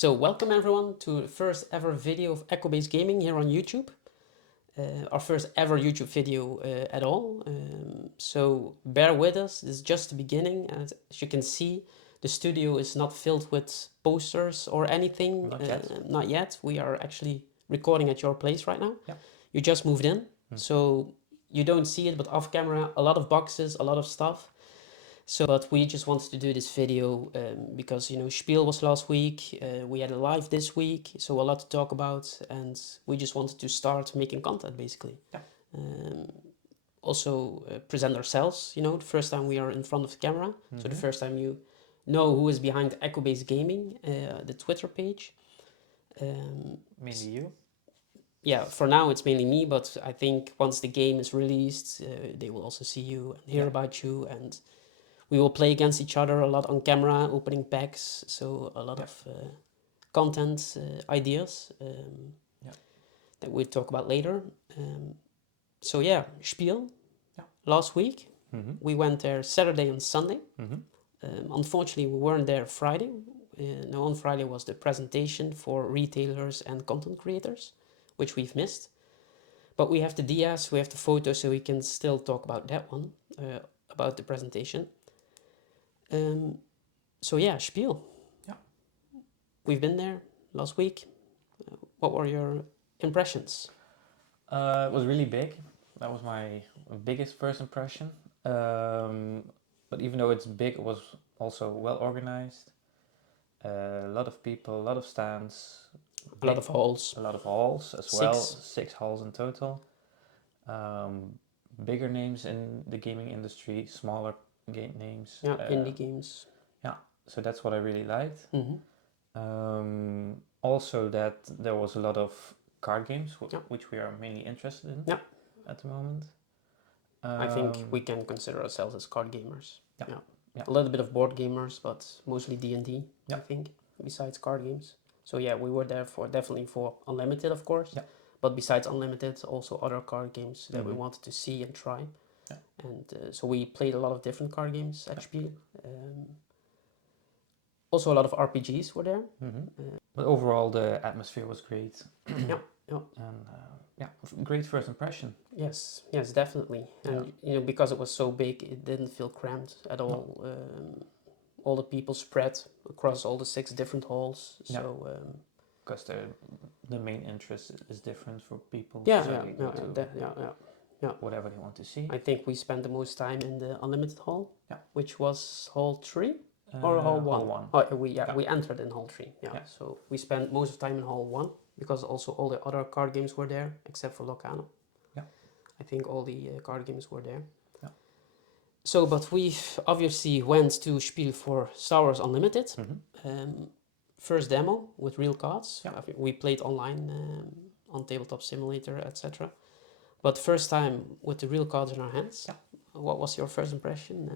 So welcome everyone to the first ever video of Echo-based gaming here on YouTube. Our first ever YouTube video at all. So bear with us, this is just the beginning. As you can see, the studio is not filled with posters or anything. Not yet. Not yet. We are actually recording at your place right now. Yeah. You just moved in, so you don't see it, but off camera, a lot of boxes, a lot of stuff. So, but we just wanted to do this video because, you know, Spiel was last week, we had a live this week, so a lot to talk about, and we just wanted to start making content, basically. Yeah. Also present ourselves, you know, the first time we are in front of the camera, so the first time you know who is behind Echo-based gaming, the Twitter page. Mainly you. Yeah, for now it's mainly me, but I think once the game is released, they will also see you and hear about you, and we will play against each other a lot on camera, opening packs, so a lot of content ideas that we'll talk about later. So yeah, Spiel, last week. We went there Saturday and Sunday. Unfortunately, we weren't there Friday. No, on Friday was the presentation for retailers and content creators, which we've missed. But we have the dias, we have the photos, so we can still talk about that one, about the presentation. So yeah, Spiel. Yeah. We've been there last week. What were your impressions? It was really big. That was my biggest first impression. But even though it's big, it was also well organized. A lot of people, a lot of stands. A lot of halls. A lot of halls as well. 6 halls in total. Bigger names in the gaming industry, smaller game names. Yeah, indie games. Yeah, so that's what I really liked. Also that there was a lot of card games, which we are mainly interested in at the moment. I think we can consider ourselves as card gamers. Yeah. A little bit of board gamers, but mostly D&D, I think, besides card games. So yeah, we were there for definitely for Unlimited, of course. Yeah. But besides Unlimited, also other card games that we wanted to see and try. Yeah. And so we played a lot of different card games at Spiel. Also a lot of RPGs were there. But overall, the atmosphere was great. Yeah. And great first impression. Yes, definitely. And you know, because it was so big, it didn't feel cramped at all. All the people spread across all the 6 different halls. So because the main interest is different for people. Yeah. Whatever they want to see. I think we spent the most time in the Unlimited hall, which was hall 3 or hall 1. Hall 1. Oh, we entered in hall 3. So we spent most of the time in hall 1 because also all the other card games were there except for Locano. I think all the card games were there. So, but we obviously went to Spiel for Star Wars Unlimited. First demo with real cards. We played online on Tabletop Simulator, etc. But first time with the real cards in our hands. What was your first impression?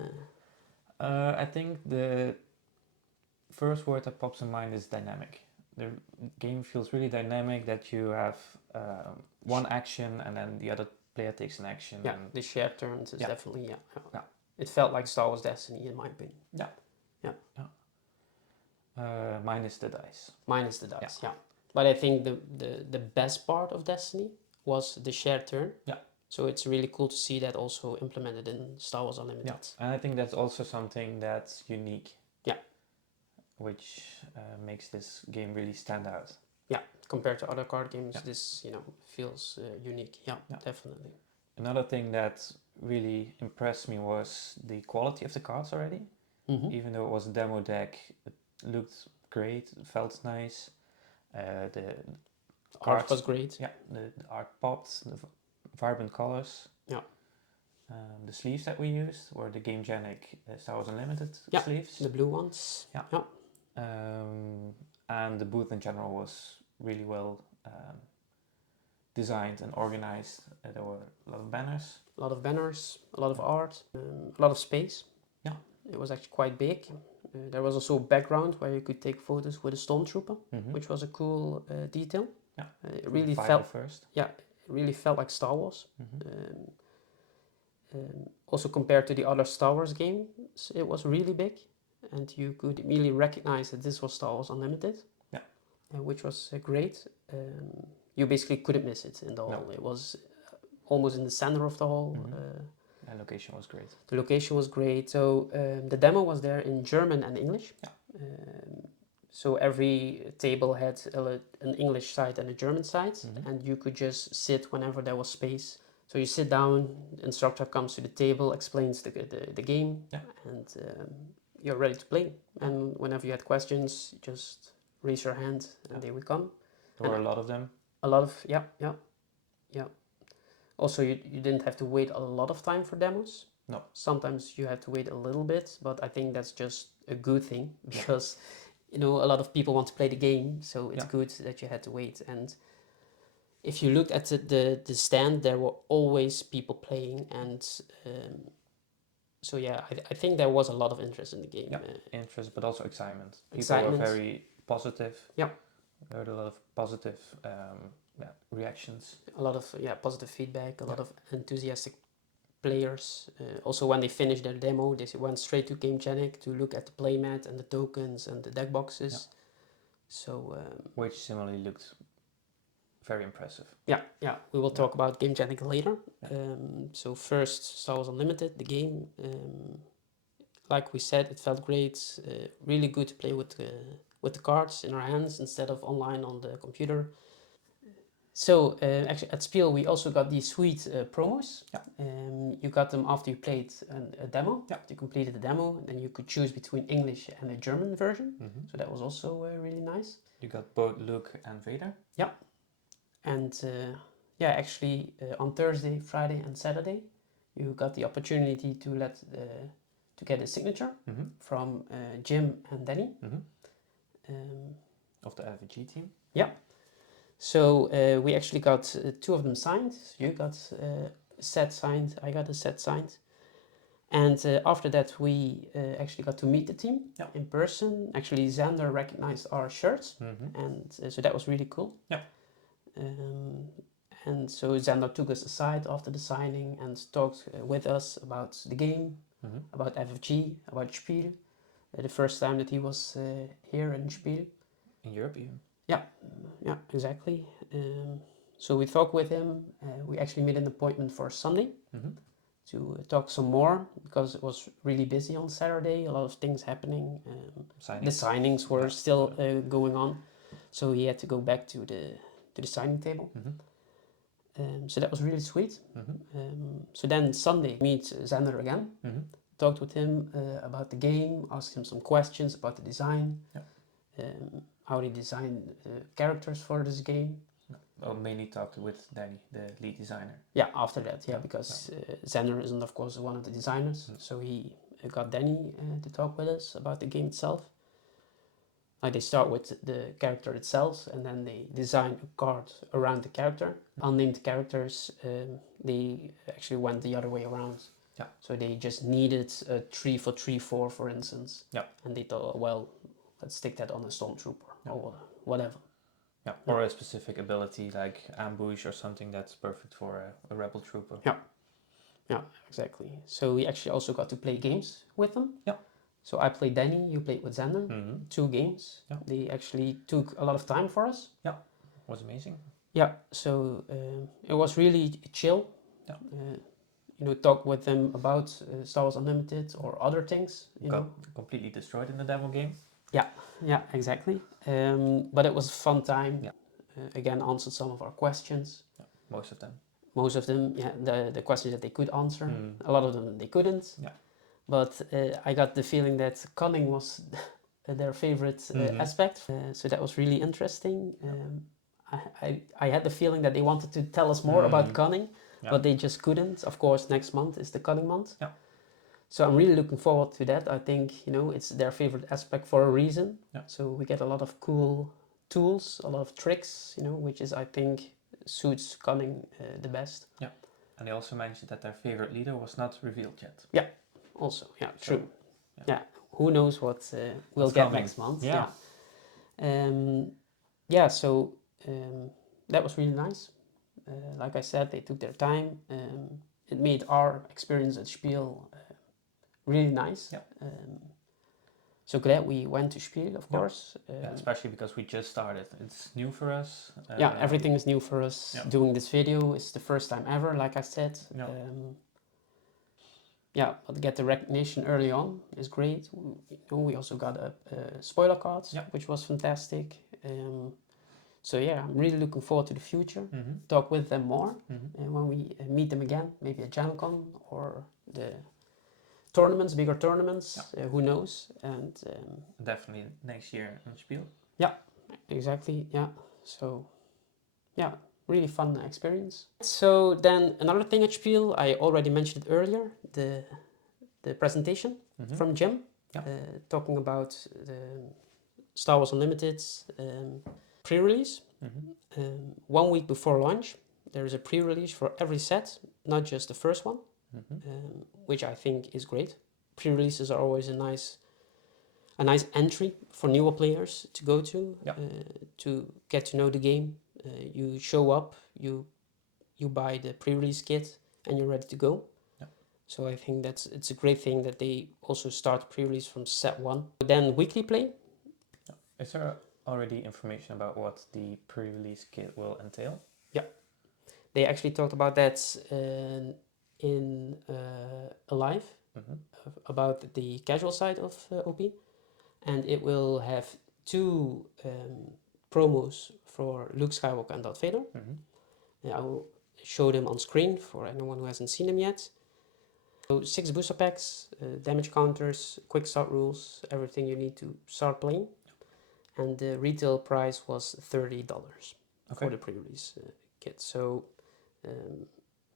I think the first word that pops in mind is dynamic. The game feels really dynamic, that you have one action and then the other player takes an action. Yeah, the shared turns is definitely, It felt like Star Wars Destiny in my opinion. Minus the dice. Minus the dice, But I think the best part of Destiny was the shared turn. So it's really cool to see that also implemented in Star Wars Unlimited. And I think that's also something that's unique. Which makes this game really stand out. Compared to other card games, this feels unique. Definitely. Another thing that really impressed me was the quality of the cards already. Even though it was a demo deck, it looked great, it felt nice. The art was great. The art popped, the vibrant colors. The sleeves that we used were the Gamegenic Star Wars Unlimited sleeves. The blue ones. And the booth in general was really well designed and organized. There were a lot of banners. A lot of art, a lot of space. It was actually quite big. There was also a background where you could take photos with a stormtrooper, which was a cool detail. It really felt it really felt like Star Wars. Also compared to the other Star Wars games, it was really big, and you could immediately recognize that this was Star Wars Unlimited. which was great. You basically couldn't miss it in the hall. No. It was almost in the center of the hall. And location was great. The location was great. So the demo was there in German and English. Yeah. So every table had an English side and a German side, and you could just sit whenever there was space. So you sit down, the instructor comes to the table, explains the game, and you're ready to play. And whenever you had questions, you just raise your hand, and they would come. There were a lot of them. A lot of, yeah. Also, you didn't have to wait a lot of time for demos. No. Sometimes you had to wait a little bit, but I think that's just a good thing because, a lot of people want to play the game, so it's good that you had to wait. And if you looked at the stand, there were always people playing, and so yeah, I think there was a lot of interest in the game. Yeah, interest, but also excitement. People Excitement. were very positive. Yeah. I heard a lot of positive reactions. A lot of positive feedback, a lot of enthusiastic players. Also, when they finished their demo, they went straight to GameGenic to look at the playmat and the tokens and the deck boxes. Yeah. So which similarly looked very impressive. Yeah, we will talk about GameGenic later. So first, Star Wars Unlimited, the game. Like we said, it felt great. Really good to play with the cards in our hands instead of online on the computer. So actually at Spiel we also got these sweet promos. You got them after you played a demo. You completed the demo, and then you could choose between English and a German version. So that was also really nice. You got both Luke and Vader. Yeah, and actually on Thursday, Friday, and Saturday, you got the opportunity to get a signature from Jim and Danny of the FVG team. Yeah. So we actually got two of them signed. You got a set signed, I got a set signed. And after that we actually got to meet the team in person. Actually Xander recognized our shirts, and so that was really cool. And so Xander took us aside after the signing and talked with us about the game, about FFG, about Spiel. The first time that he was here in Spiel. In Europe even. Yeah, exactly. So we talked with him. We actually made an appointment for Sunday to talk some more because it was really busy on Saturday. A lot of things happening. The signings were still going on, so he had to go back to the signing table. So that was really sweet. So then Sunday, meet Xander again. Talked with him about the game, asked him some questions about the design. How they design characters for this game. Well, mainly talked with Danny, the lead designer. Yeah, after that, because Xander isn't, of course, one of the designers, so he got Danny to talk with us about the game itself. They start with the character itself, and then they design a card around the character. Unnamed characters, they actually went the other way around. So they just needed a 3-for-3-4, for instance. And they thought, well, let's stick that on a stormtrooper or whatever. Or a specific ability like ambush or something that's perfect for a rebel trooper. Yeah, exactly. So we actually also got to play games with them. So I played Danny, you played with Xander. 2 games. They actually took a lot of time for us. It was amazing. So it was really chill. Talk with them about Star Wars Unlimited or other things. Got completely destroyed in the demo game. Yeah, exactly. But it was a fun time. Again, answered some of our questions. Most of them. The questions that they could answer. A lot of them they couldn't. But I got the feeling that cunning was their favorite aspect. So that was really interesting. I had the feeling that they wanted to tell us more about cunning, but they just couldn't. Of course, next month is the cunning month. So I'm really looking forward to that. I think, it's their favorite aspect for a reason. So we get a lot of cool tools, a lot of tricks, which is, I think, suits cunning the best. And they also mentioned that their favorite leader was not revealed yet. Also, true. Who knows what we'll get next month. So that was really nice. Like I said, they took their time. It made our experience at Spiel really nice. So glad we went to Spiel, of Yeah. course. Yeah, especially because we just started. It's new for us. Yeah, everything is new for us. Yeah. Doing this video is the first time ever, like I said. Yeah. Yeah, but get the recognition early on is great. We also got a spoiler card, Yeah. which was fantastic. So yeah, I'm really looking forward to the future. Mm-hmm. Talk with them more Mm-hmm. when we meet them again, maybe at JamCon or the tournaments, bigger tournaments. Who knows? And definitely next year in Spiel. exactly. Yeah. So yeah, really fun experience. So then another thing at Spiel, I already mentioned it earlier, the presentation from Jim, talking about the Star Wars Unlimited pre-release. 1 week before launch, there is a pre-release for every set, not just the first one, which I think is great. Pre-releases are always a nice entry for newer players to go to get to know the game. You show up, you buy the pre-release kit, and you're ready to go. So I think it's a great thing that they also start pre-release from set 1. Then weekly play. Is there already information about what the pre-release kit will entail? Yeah, they actually talked about that in a live about the casual side of OP, and it will have 2 promos for Luke Skywalker and Darth Vader. I will show them on screen for anyone who hasn't seen them yet. So 6 booster packs, damage counters, quick start rules, everything you need to start playing. And the retail price was $30 for the pre-release kit. So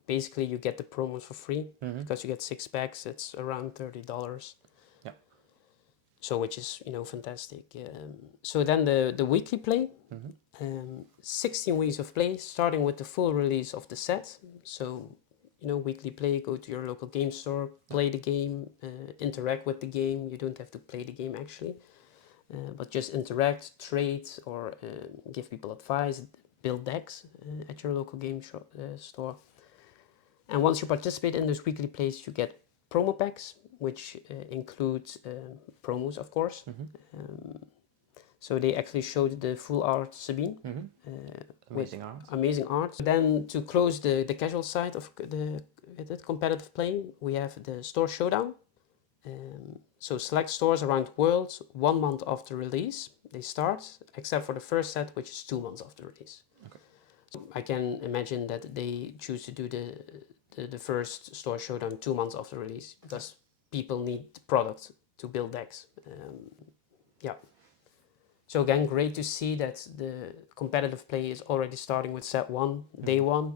basically you get the promos for free because you get 6 packs. It's around $30. Yeah. So which is fantastic. So then the weekly play, 16 weeks of play, starting with the full release of the set. So weekly play, go to your local game store, play the game, interact with the game. You don't have to play the game actually, but just interact, trade, or give people advice, build decks at your local game store. And once you participate in those weekly plays, you get promo packs, which include promos, of course. So they actually showed the full art Sabine. Amazing art. Amazing art. Then to close the casual side of the competitive play, we have the store showdown. So select stores around the world 1 month after release. They start, except for the first set, which is 2 months after release. Okay. So I can imagine that they choose to do the first store showdown 2 months after release because people need the product to build decks. So again, great to see that the competitive play is already starting with set 1, day 1.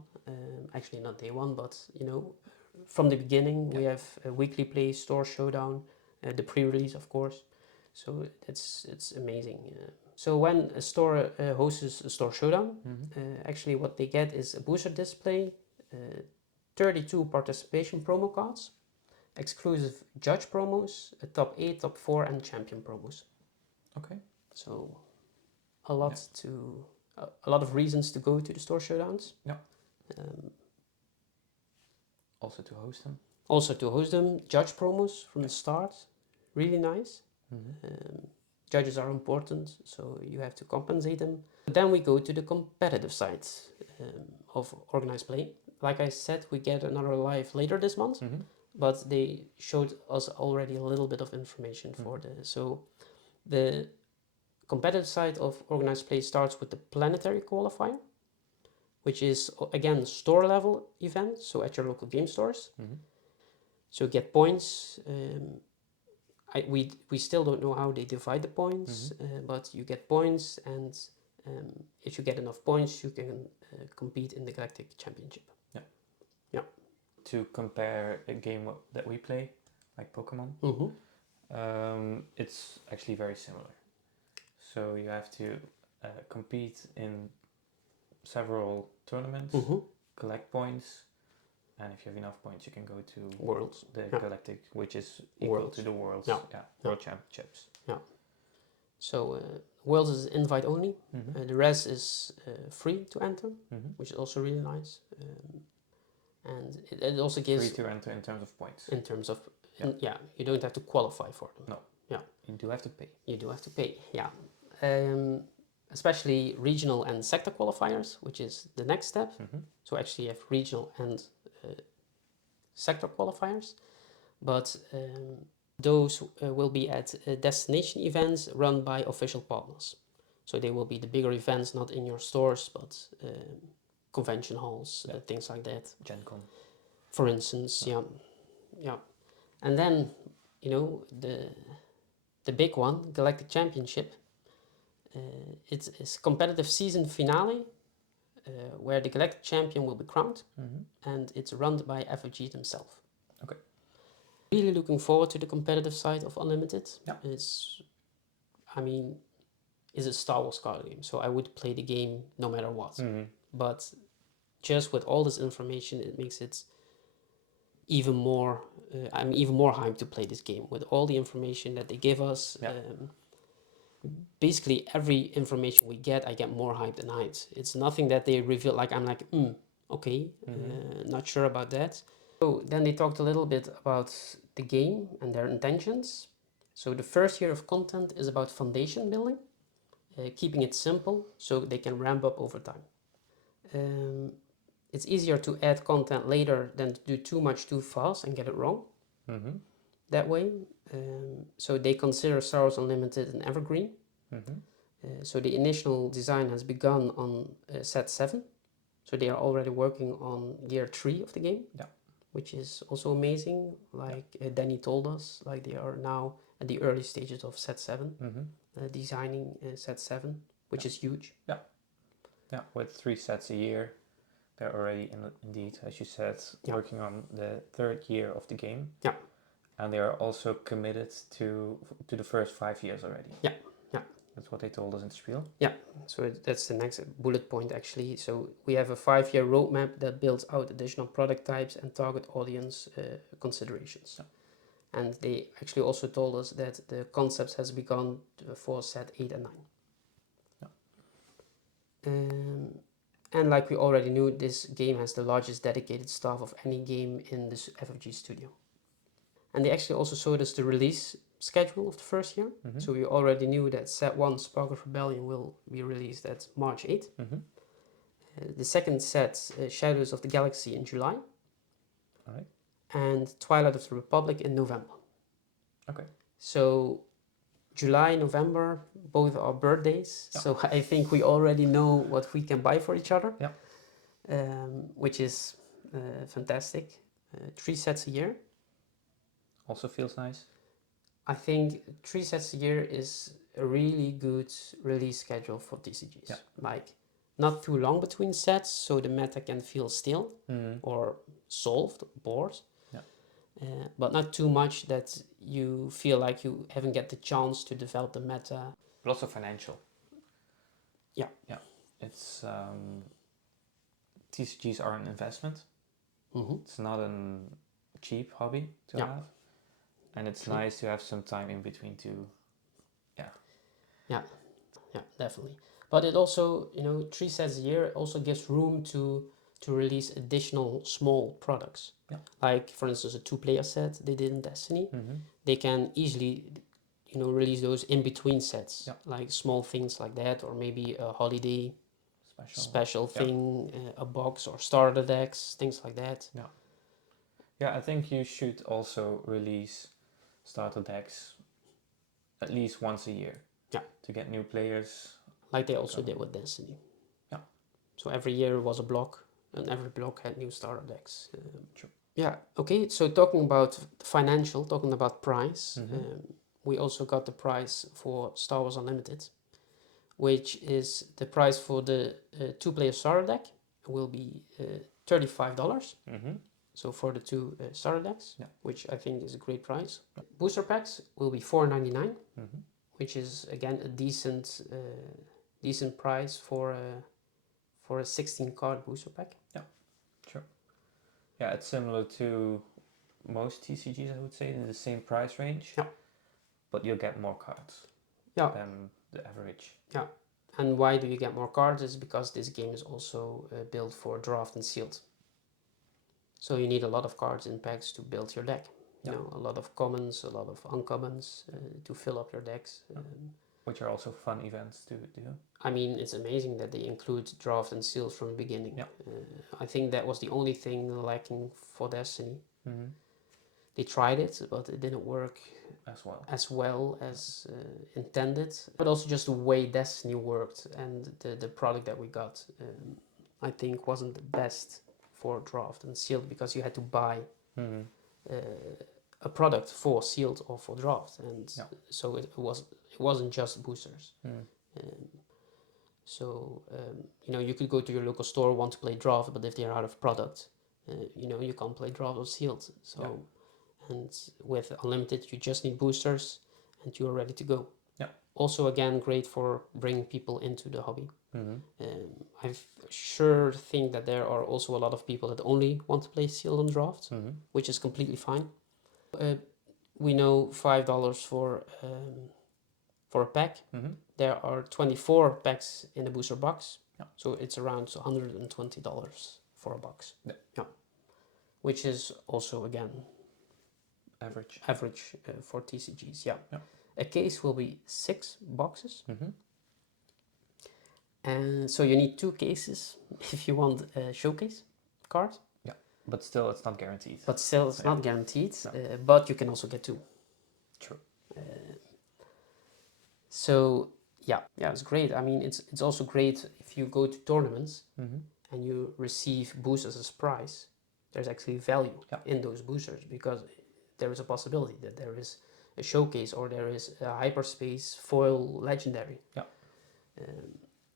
Actually not day 1, but from the beginning we have a weekly play, store showdown, the pre-release of course. So it's amazing. So when a store hosts a store showdown, actually what they get is a booster display, 32 participation promo cards, exclusive judge promos, a top 8, top 4 and champion promos. Okay. So a lot a lot of reasons to go to the store showdowns. Yeah. Also to host them. Also to host them, judge promos from the start, really nice. Judges are important, so you have to compensate them. But then we go to the competitive side of organized play. Like I said, we get another live later this month, but they showed us already a little bit of information for the competitive side of organized play starts with the planetary qualifier, which is again store level event, so at your local game stores. So get points. We still don't know how they divide the points, but you get points, and if you get enough points, you can compete in the Galactic Championship. Yeah. To compare a game that we play, like Pokemon, it's actually very similar. So you have to compete in several tournaments, collect points, and if you have enough points, you can go to Worlds, the Galactic, which is equal to the Worlds, World Championships. Yeah. So Worlds is invite only. The rest is free to enter, which is also really nice. And it also gives free to enter in terms of points. In terms of you don't have to qualify for them. No. Yeah. You do have to pay. You do have to pay, yeah. Especially regional and sector qualifiers, which is the next step. So actually you have regional and sector qualifiers, but those will be at destination events run by official partners. So they will be the bigger events, not in your stores, but convention halls, things like that. Gen Con. For instance, yeah. And then, you know, the big one, Galactic Championship. It's a competitive season finale where the Galactic Champion will be crowned, and it's run by FFG themselves. Okay. Really looking forward to the competitive side of Unlimited. Yeah. It's a Star Wars card game, so I would play the game no matter what. But just with all this information, it makes it even more. I'm even more hyped to play this game with all the information that they give us. Yeah. Basically, every information we get, I get more hyped and hyped. It's nothing that they reveal. Like I'm like, okay, not sure about that. So then they talked a little bit about the game and their intentions. So the first year of content is about foundation building, keeping it simple so they can ramp up over time. It's easier to add content later than to do too much too fast and get it wrong. That way. So they consider Star Wars Unlimited an evergreen. So the initial design has begun on set 7. So they are already working on year 3 of the game. Yeah. Which is also amazing. Like Danny told us, like they are now at the early stages of set 7, designing set 7, which is huge. Yeah, with 3 sets a year, they're already indeed, as you said, working on the 3rd year of the game. Yeah. And they are also committed to the first 5 years already. Yeah. That's what they told us in Spiel. Yeah, so that's the next bullet point actually. So we have a 5-year roadmap that builds out additional product types and target audience considerations. Yeah. And they actually also told us that the concepts has begun for set 8 and 9. Yeah. And like we already knew, this game has the largest dedicated staff of any game in this FFG studio. And they actually also showed us the release schedule of the first year. So we already knew that set 1, Spark of Rebellion, will be released at March 8th. The second set, Shadows of the Galaxy, in July. All right. And Twilight of the Republic in November. Okay. So July, November, both are birthdays. Yeah. So I think we already know what we can buy for each other. Yeah. Which is fantastic. 3 sets a year. Also feels nice. I think 3 sets a year is a really good release schedule for TCGs. Yeah. Like, not too long between sets, so the meta can feel still or solved, bored. Yeah. But not too much that you feel like you haven't get the chance to develop the meta. But also financial. Yeah. Yeah. It's TCGs are an investment. It's not a cheap hobby to have. And it's nice to have some time in between to, Yeah, definitely. But it also, 3 sets a year also gives room to release additional small products. Yeah. Like, for instance, a 2-player set they did in Destiny. They can easily, release those in between sets. Yeah. Like small things like that, or maybe a holiday special thing, a box or starter decks, things like that. Yeah. Yeah, I think you should also release starter decks at least once a year. Yeah. To get new players. Like they also did with Destiny. Yeah. So every year was a block, and every block had new starter decks. True. Yeah. Okay. So talking about financial, talking about price, we also got the price for Star Wars Unlimited, which is the price for the 2-player starter deck will be $35. So for the 2 starter decks, which I think is a great price. Booster packs will be $4.99, which is again a decent price for a 16-card booster pack. Yeah, sure. Yeah, it's similar to most TCGs, I would say, in the same price range. Yeah. But you'll get more cards. Yeah. Than the average. Yeah. And why do you get more cards? Is because this game is also built for draft and sealed. So you need a lot of cards in packs to build your deck. You know, a lot of commons, a lot of uncommons to fill up your decks. Which are also fun events to do. I mean, it's amazing that they include draft and sealed from the beginning. Yeah. I think that was the only thing lacking for Destiny. Mm-hmm. They tried it, but it didn't work as well as intended. But also just the way Destiny worked and the product that we got, I think wasn't the best for draft and sealed, because you had to buy a product for sealed or for draft, and so it wasn't just boosters. You know, you could go to your local store, want to play draft, but if they're out of product, you know, you can't play draft or sealed. So, and with unlimited, you just need boosters, and you are ready to go. Yeah. Also, again, great for bringing people into the hobby. Mm-hmm. I sure think that there are also a lot of people that only want to play sealed and draft, which is completely fine. We know $5 for a pack. There are 24 packs in the booster box, so it's around $120 for a box. Yeah. Which is also, again, average for TCGs. Yeah. A case will be 6 boxes, and so you need 2 cases if you want a showcase card. Yeah, but still, it's not guaranteed. Not guaranteed. But you can also get 2. True. So yeah, it's great. I mean, it's also great if you go to tournaments and you receive boosters as prize. There's actually value in those boosters, because there is a possibility that there is a showcase or there is a hyperspace foil legendary.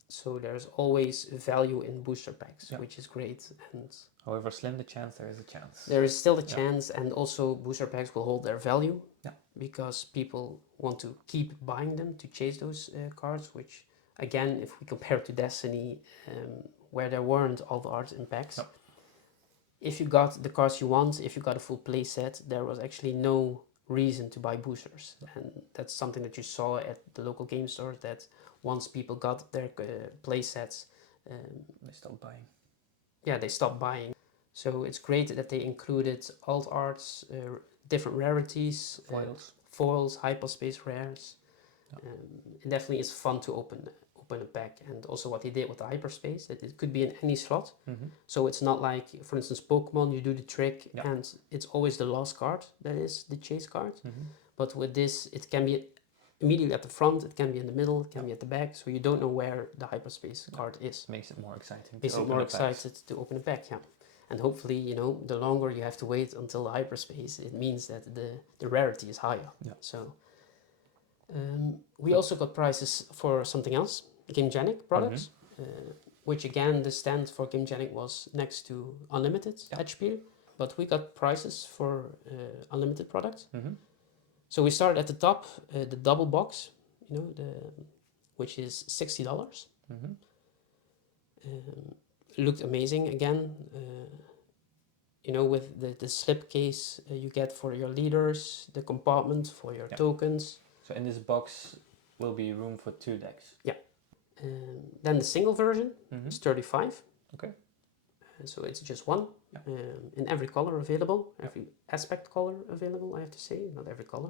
So there's always value in booster packs, which is great. And however slim the chance, there is a chance. There is still a chance, and also booster packs will hold their value because people want to keep buying them to chase those cards, which, again, if we compare to Destiny, where there weren't all the art in packs, if you got the cards you want, if you got a full play set, there was actually no reason to buy boosters. And that's something that you saw at the local game stores, that once people got their play sets, they stopped buying. Yeah, they stopped buying. So it's great that they included alt arts, different rarities, foils, hyperspace rares. It definitely is fun to open a pack. And also what they did with the hyperspace, that it could be in any slot. So it's not like, for instance, Pokemon, you do the trick and it's always the last card that is the chase card. But with this, it can be immediately at the front, it can be in the middle, it can be at the back, so you don't know where the hyperspace card is. Makes it more exciting. Makes it more excited to open a pack, And hopefully, you know, the longer you have to wait until the hyperspace, it means that the rarity is higher. So we also got prices for something else, Gamegenic products, which again, the stand for Gamegenic was next to Unlimited at Spiel, but we got prices for Unlimited products. So we started at the top, the double box, you know, which is $60. Looked amazing again. You know, with the slip case you get for your leaders, the compartment for your tokens. So in this box will be room for 2 decks. Then the single version is $35. Okay. So it's just one, in every color available, every aspect color available, I have to say, not every color.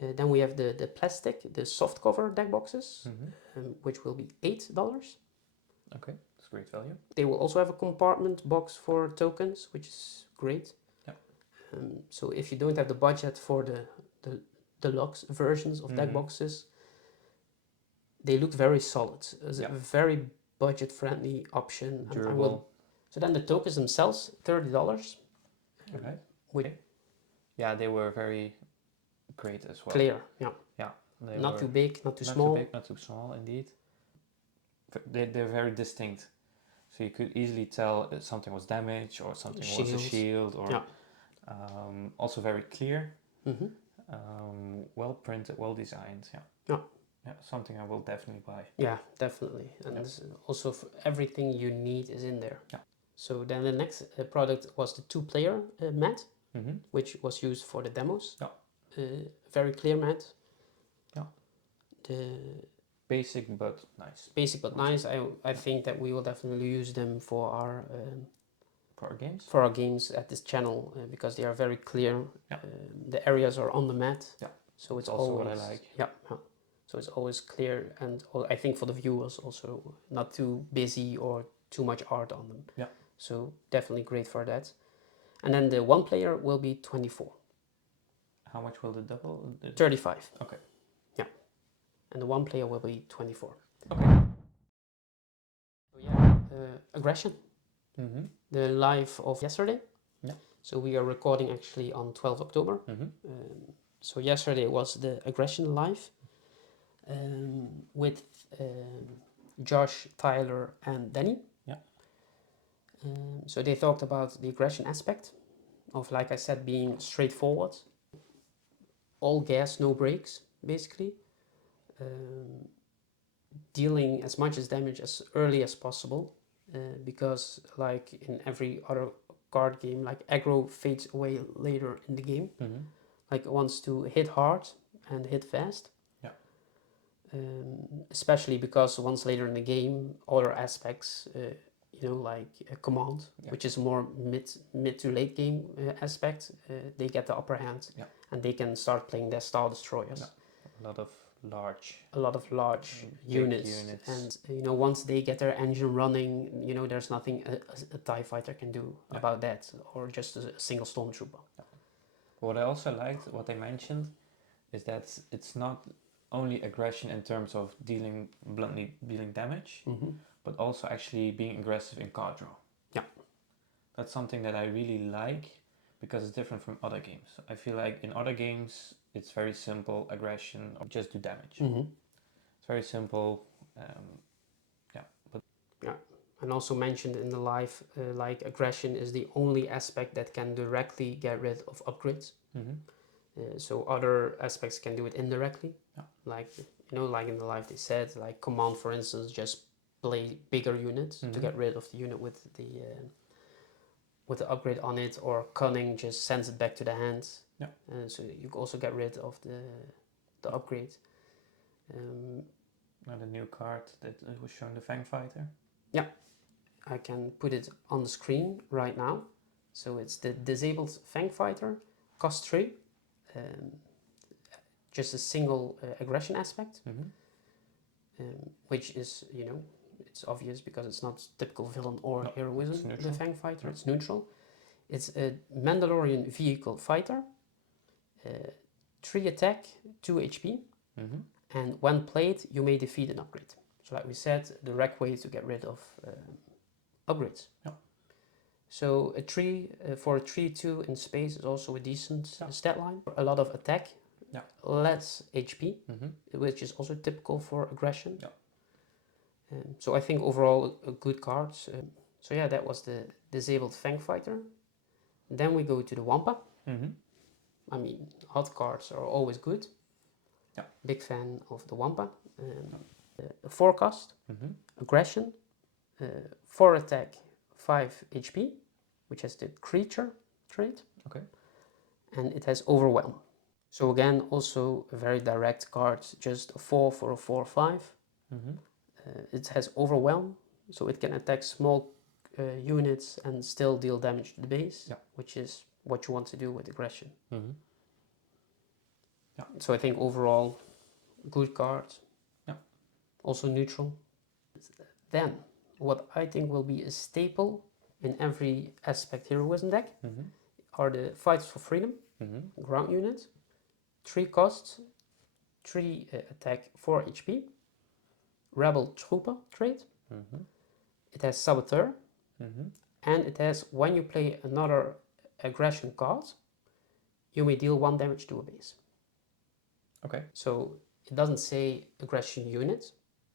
Then we have the plastic, the soft cover deck boxes, which will be $8. Okay, that's great value. They will also have a compartment box for tokens, which is great. So if you don't have the budget for the deluxe versions of deck boxes, they look very solid. It's a very budget-friendly option. Durable. So then the tokens themselves, $30. Okay. Yeah, they were very great as well. Clear, Not too big, not too small. Not too big, not too small, indeed. They're very distinct. So you could easily tell if something was damaged or something was a shield. Or also very clear. Well printed, well designed. Yeah, something I will definitely buy. Yeah, definitely. And also everything you need is in there. So then the next product was the 2-player mat, which was used for the demos. Very clear mat. The basic but nice. Basic but nice. I think that we will definitely use them for our for our games. For our games at this channel because they are very clear. Yeah. The areas are on the mat. Yeah. So it's also always what I like. Yeah. So it's always clear, and I think for the viewers also not too busy or too much art on them. Yeah. So definitely great for that. And then the one player will be 24. How much will the double? 35. Okay. Yeah. And the one player will be 24. Okay. So yeah, aggression. Mm-hmm. The live of yesterday. Yeah. So we are recording actually on 12 October. Mm-hmm. So yesterday was the aggression live with Josh, Tyler, and Danny. Yeah. So they talked about the aggression aspect of, like I said, being straightforward, all gas, no brakes, basically. Dealing as much as damage as early as possible, because like in every other card game, like aggro fades away later in the game. Mm-hmm. Like it wants to hit hard and hit fast. Yeah. Especially because once later in the game, other aspects, like a command, Yeah. which is more mid to late game aspect, they get the upper hand. Yeah. And they can start playing their Star Destroyers. Yeah. A lot of large units, and once they get their engine running, there's nothing a TIE fighter can do about that, or just a single stormtrooper. Yeah. What I also liked, what they mentioned, is that it's not only aggression in terms of bluntly dealing damage, but also actually being aggressive in card draw. Yeah. That's something that I really like, because it's different from other games. I feel like in other games it's very simple aggression or just do damage. It's very simple. And also mentioned in the live, like aggression is the only aspect that can directly get rid of upgrades. So other aspects can do it indirectly. Yeah. Like like in the live they said, like command, for instance, just play bigger units to get rid of the unit with the upgrade on it, or cunning just sends it back to the hand. Yeah. So you also get rid of the upgrade. The new card that was shown, the Fang Fighter. Yeah, I can put it on the screen right now. So it's the disabled Fang Fighter, cost 3, just a single aggression aspect, which is, it's obvious because it's not typical villain or heroism, the Fang Fighter, it's neutral. It's a Mandalorian vehicle fighter, 3 attack, 2 HP, and when played, you may defeat an upgrade. So like we said, the direct way to get rid of upgrades. Yeah. So a 3 for a 3/2 in space is also a decent stat line. A lot of attack, less HP, which is also typical for aggression. Yeah. So I think overall a good card. So yeah, that was the disabled Fang Fighter. Then we go to the Wampa. I mean, hot cards are always good. Yeah. Big fan of the Wampa. Forecast, aggression, 4 attack, 5 HP, which has the creature trait. Okay. And it has overwhelm. So again, also a very direct card, just a 4 for a 4/5. It has overwhelm, so it can attack small units and still deal damage to the base, which is what you want to do with aggression. So I think overall, good card. Also neutral. Then, what I think will be a staple in every aspect heroism deck are the Fighters for Freedom ground unit. 3 costs, 3 attack, 4 HP. Rebel Trooper trait. It has Saboteur. And it has, when you play another aggression card, you may deal 1 damage to a base. Okay. So it doesn't say aggression unit,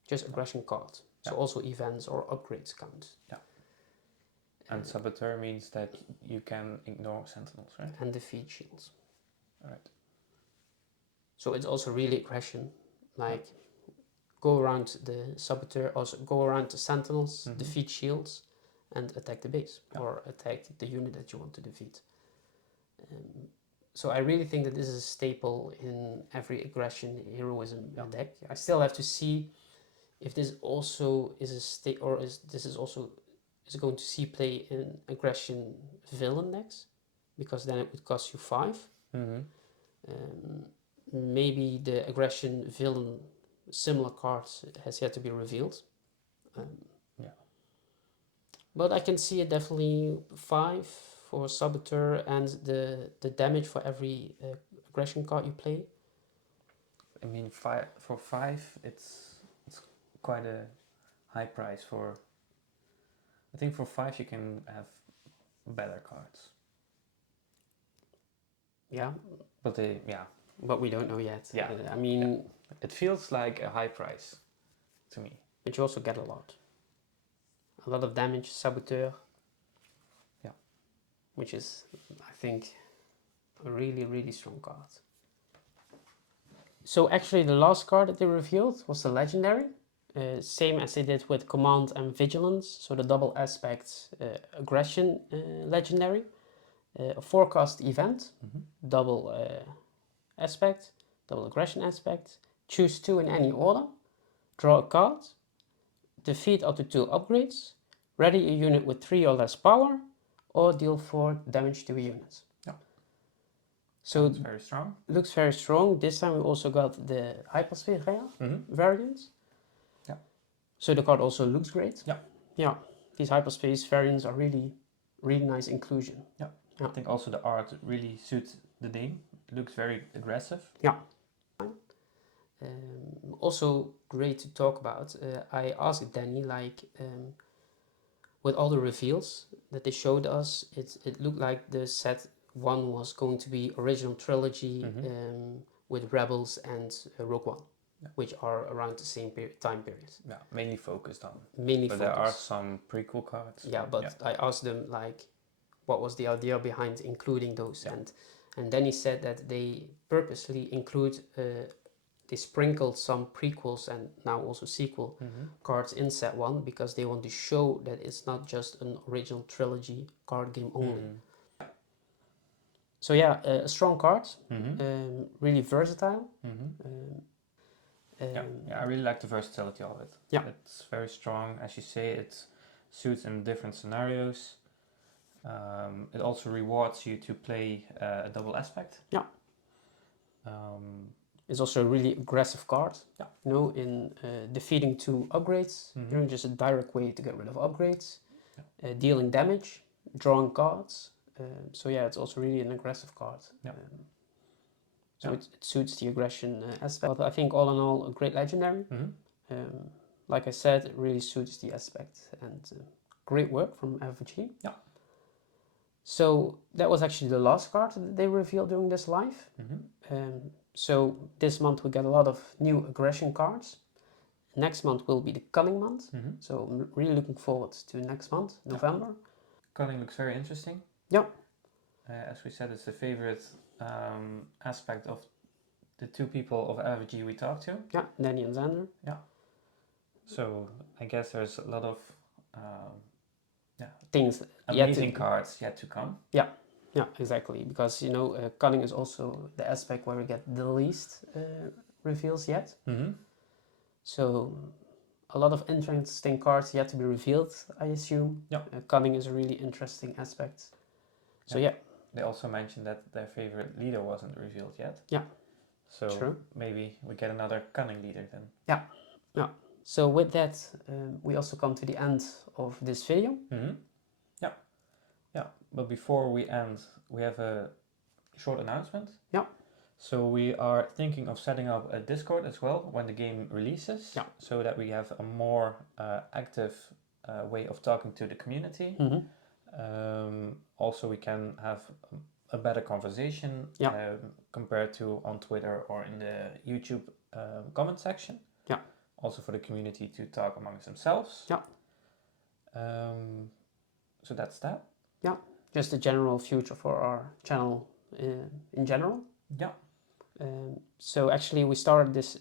just aggression card. So also events or upgrades count. Yeah. And Saboteur means that you can ignore Sentinels, right? And defeat shields. Alright. So it's also really aggression. Like go around the Saboteur, also go around the Sentinels, defeat shields, and attack the base. Or attack the unit that you want to defeat. So I really think that this is a staple in every aggression heroism deck. I still have to see if this also is a state, or is this is also is going to see play in aggression villain decks, because then it would cost you 5. Mm-hmm. Maybe the aggression villain similar cards has yet to be revealed. Yeah. But I can see it definitely 5 for Saboteur, and the damage for every aggression card you play. I mean, for 5, it's quite a high price for. I think for 5 you can have better cards. Yeah, But but we don't know yet. Yeah. I mean, it feels like a high price to me. but you also get a lot of damage, Saboteur. Yeah. Which is, I think, a really, really strong card. So actually the last card that they revealed was the Legendary. Same as they did with Command and Vigilance. So the double aspect aggression Legendary. A forecast event, double aspect, double aggression aspect. Choose 2 in any order. Draw a card. Defeat up to 2 upgrades. Ready a unit with 3 or less power. Or deal 4 damage to a unit. Yeah. So it's very strong. Looks very strong. This time we also got the Hyperspace variant. Yeah. So the card also looks great. Yeah. Yeah. These Hyperspace variants are really, really nice inclusion. Yeah. I think also the art really suits the name. It looks very aggressive. Yeah. Also great to talk about. I asked Danny, like, with all the reveals that they showed us, it looked like the set 1 was going to be original trilogy with Rebels and Rogue One, which are around the same time period. Yeah, mainly focused on. But there are some prequel cards. Yeah, but I asked them, like, what was the idea behind including those, and then he said that they purposely include they sprinkled some prequels and now also sequel cards in set 1 because they want to show that it's not just an original trilogy card game only. So yeah, a strong card, really versatile. I really like the versatility of it. Yeah, it's very strong. As you say, it suits in different scenarios. It also rewards you to play a double aspect. Yeah. It's also a really aggressive card. Yeah. You know, in defeating 2 upgrades, you know, just a direct way to get rid of upgrades. Dealing damage, drawing cards. So yeah, it's also really an aggressive card. Yeah. So it suits the aggression aspect. But I think all in all, a great Legendary. Like I said, it really suits the aspect, and great work from FG. Yeah. So that was actually the last card that they revealed during this live. So this month we get a lot of new aggression cards. Next month will be the Cunning month. So I'm really looking forward to next month, November. Cunning looks very interesting. Yeah. As we said, it's the favorite aspect of the 2 people of FG we talked to. Yeah, Danny and Xander. Yeah. So I guess there's a lot of things amazing cards yet to come. Yeah, exactly. Because you know, Cunning is also the aspect where we get the least reveals yet. So a lot of interesting cards yet to be revealed, I assume. Yeah. Cunning is a really interesting aspect. So yeah. They also mentioned that their favorite leader wasn't revealed yet. Yeah. So true. Maybe we get another Cunning leader then. Yeah. So with that, we also come to the end of this video. Yeah. But before we end, we have a short announcement. Yeah. So we are thinking of setting up a Discord as well when the game releases. Yeah. So that we have a more active way of talking to the community. Also, we can have a better conversation compared to on Twitter or in the YouTube comment section. Yeah. Also for the community to talk amongst themselves. Yeah. So that's that. Yeah. Just the general future for our channel in general. Yeah. So actually we started this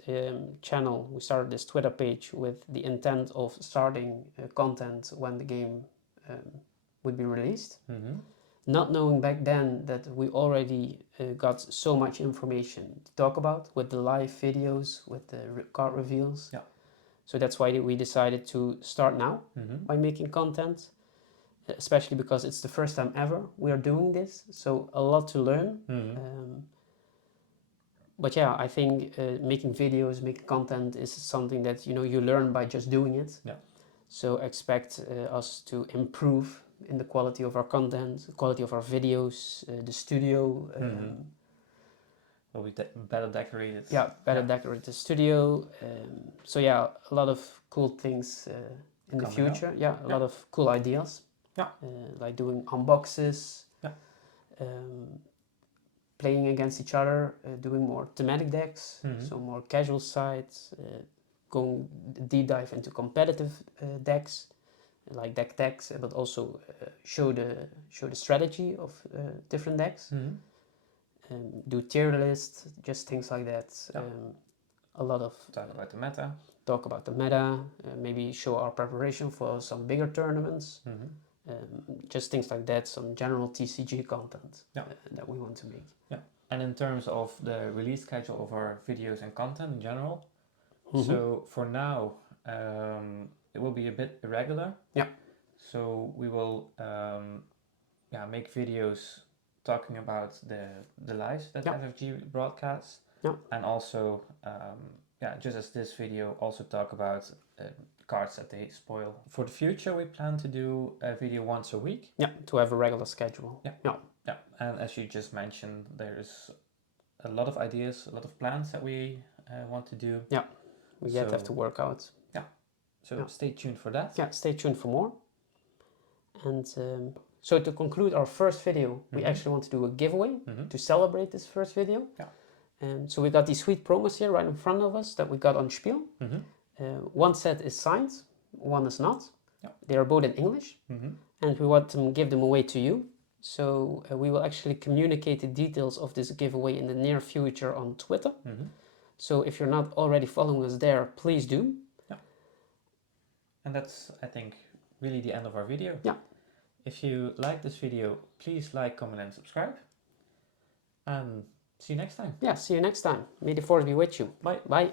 channel, we started this Twitter page with the intent of starting content when the game would be released. Not knowing back then that we already got so much information to talk about with the live videos, with the card reveals. Yeah. So that's why we decided to start now by making content. especially because it's the first time ever we are doing this. So a lot to learn. But yeah, I think making videos, making content is something that you learn by just doing it. Yeah. So expect us to improve in the quality of our content, the quality of our videos, the studio. Will be better decorated. Yeah, better decorate the studio. So yeah, a lot of cool things in the Coming up. future. Yeah, a lot of cool ideas. Yeah. Like doing unboxes. Yeah. Playing against each other, doing more thematic decks, so more casual sides, going deep dive into competitive decks, like deck decks, but also show the strategy of different decks. Do tier lists, just things like that. Yeah. A lot of Talk about the meta. Talk about the meta, maybe show our preparation for some bigger tournaments. Just things like that, some general TCG content that we want to make. Yeah, and in terms of the release schedule of our videos and content in general, so for now it will be a bit irregular. Yeah. So we will make videos talking about the lives that FFG broadcasts. Yeah. And also just as this video, also talk about cards that they spoil. For the future, we plan to do a video once a week. Yeah, to have a regular schedule. Yeah, and as you just mentioned, there's a lot of ideas, a lot of plans that we want to do. Yeah, we yet have to work out. Yeah, so stay tuned for that. Yeah, stay tuned for more. And so to conclude our first video, we actually want to do a giveaway to celebrate this first video. Yeah. So we got these sweet promos here right in front of us that we got on Spiel. One set is signed, one is not. Yeah. They are both in English, and we want to give them away to you. So we will actually communicate the details of this giveaway in the near future on Twitter. So if you're not already following us there, please do. Yeah. And that's, I think, really the end of our video. Yeah. If you like this video, please like, comment, and subscribe. And see you next time. Yeah, see you next time. May the force be with you. Bye. Bye.